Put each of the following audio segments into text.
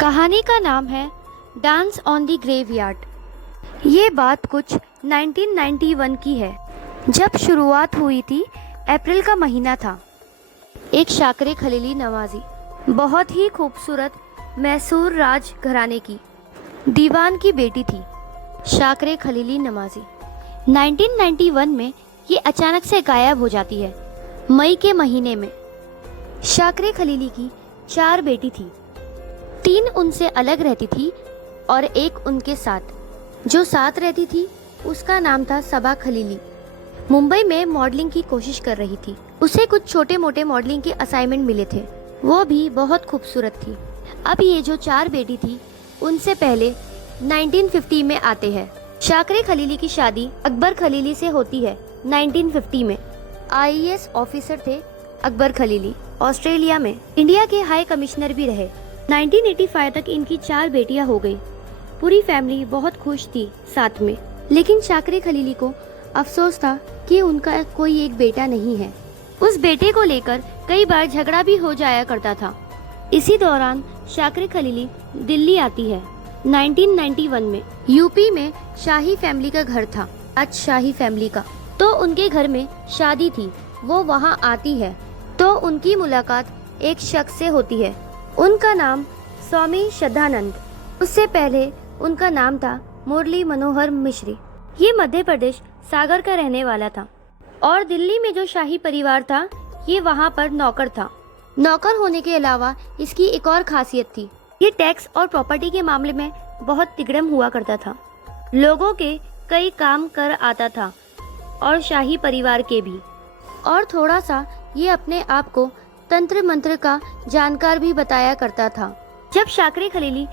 कहानी का नाम है डांस ऑन द ग्रेवयार्ड। ये बात कुछ 1991 की है, जब शुरुआत हुई थी। अप्रैल का महीना था। एक शाकरे खलीली नवाजी, बहुत ही खूबसूरत मैसूर राज घराने की दीवान की बेटी थी। शाकरे खलीली नवाजी 1991 में ये अचानक से गायब हो जाती है। मई के महीने में शाकरे खलीली की 4 बेटी थी। 3 उनसे अलग रहती थी और एक उनके साथ। जो साथ रहती थी उसका नाम था सबा खलीली। मुंबई में मॉडलिंग की कोशिश कर रही थी। उसे कुछ छोटे मोटे मॉडलिंग के असाइनमेंट मिले थे, वो भी बहुत खूबसूरत थी। अब ये जो 4 बेटी थी उनसे पहले 1950 में आते हैं। शाकरे खलीली की शादी अकबर खलीली से होती है 1950 में। IAS ऑफिसर थे अकबर खलीली। ऑस्ट्रेलिया में इंडिया के हाई कमिश्नर भी रहे। 1985 तक इनकी 4 बेटियां हो गई। पूरी फैमिली बहुत खुश थी साथ में। लेकिन शाकरे खलीली को अफसोस था कि उनका कोई एक बेटा नहीं है। उस बेटे को लेकर कई बार झगड़ा भी हो जाया करता था। इसी दौरान शाकरे खलीली दिल्ली आती है 1991 में। यूपी में शाही फैमिली का घर था, आज शाही फैमिली का। तो उनके घर में शादी थी, वो वहाँ आती है तो उनकी मुलाकात एक शख्स से होती है। उनका नाम स्वामी श्रद्धानंद। उससे पहले उनका नाम था मुरली मनोहर मिश्री। ये मध्य प्रदेश सागर का रहने वाला था और दिल्ली में जो शाही परिवार था ये वहाँ पर नौकर था। नौकर होने के अलावा इसकी एक और खासियत थी, ये टैक्स और प्रॉपर्टी के मामले में बहुत तिगड़म हुआ करता था। लोगों के कई काम कर आता था और शाही परिवार के भी। और थोड़ा सा ये अपने आप को तंत्र मंत्र का जानकार भी बताया करता था। जब शाकरे खलीली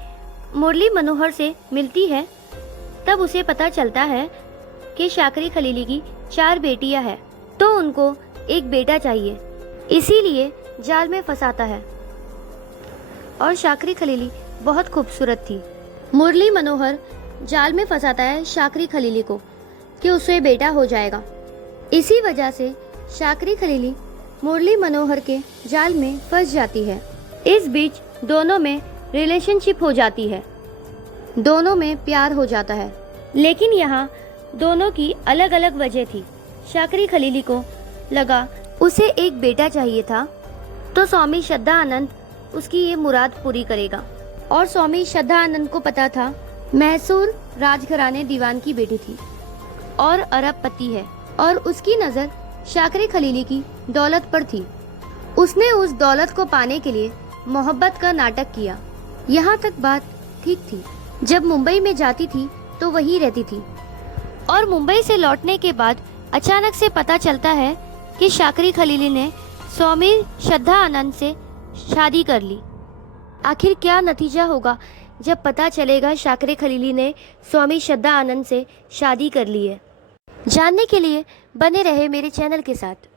मुरली मनोहर से मिलती है तब उसे पता चलता है कि शाकरे खलीली की 4 बेटियां हैं, तो उनको एक बेटा चाहिए, इसीलिए जाल में फंसाता है। और शाकरे खलीली बहुत खूबसूरत थी। मुरली मनोहर जाल में फंसाता है शाकरे खलीली को कि उसे बेटा हो जाएगा। इसी वजह से शाकरे खलीली मुरली मनोहर के जाल में फंस जाती है। इस बीच दोनों में रिलेशनशिप हो जाती है, दोनों में प्यार हो जाता है। लेकिन यहाँ दोनों की अलग अलग वजह थी। शाकरे खलीली को लगा उसे एक बेटा चाहिए था, तो स्वामी श्रद्धानंद उसकी ये मुराद पूरी करेगा। और स्वामी श्रद्धानंद को पता था मैसूर राजघराने दीवान की बेटी थी और अरबपति है, और उसकी नज़र शाकरे खलीली की दौलत पर थी। उसने उस दौलत को पाने के लिए मोहब्बत का नाटक किया। यहाँ तक बात ठीक थी। जब मुंबई में जाती थी तो वहीं रहती थी, और मुंबई से लौटने के बाद अचानक से पता चलता है कि शाकरे खलीली ने स्वामी श्रद्धानंद से शादी कर ली। आखिर क्या नतीजा होगा जब पता चलेगा शाकरे खलीली ने स्वामी श्रद्धानंद से शादी कर ली है? जानने के लिए बने रहे मेरे चैनल के साथ।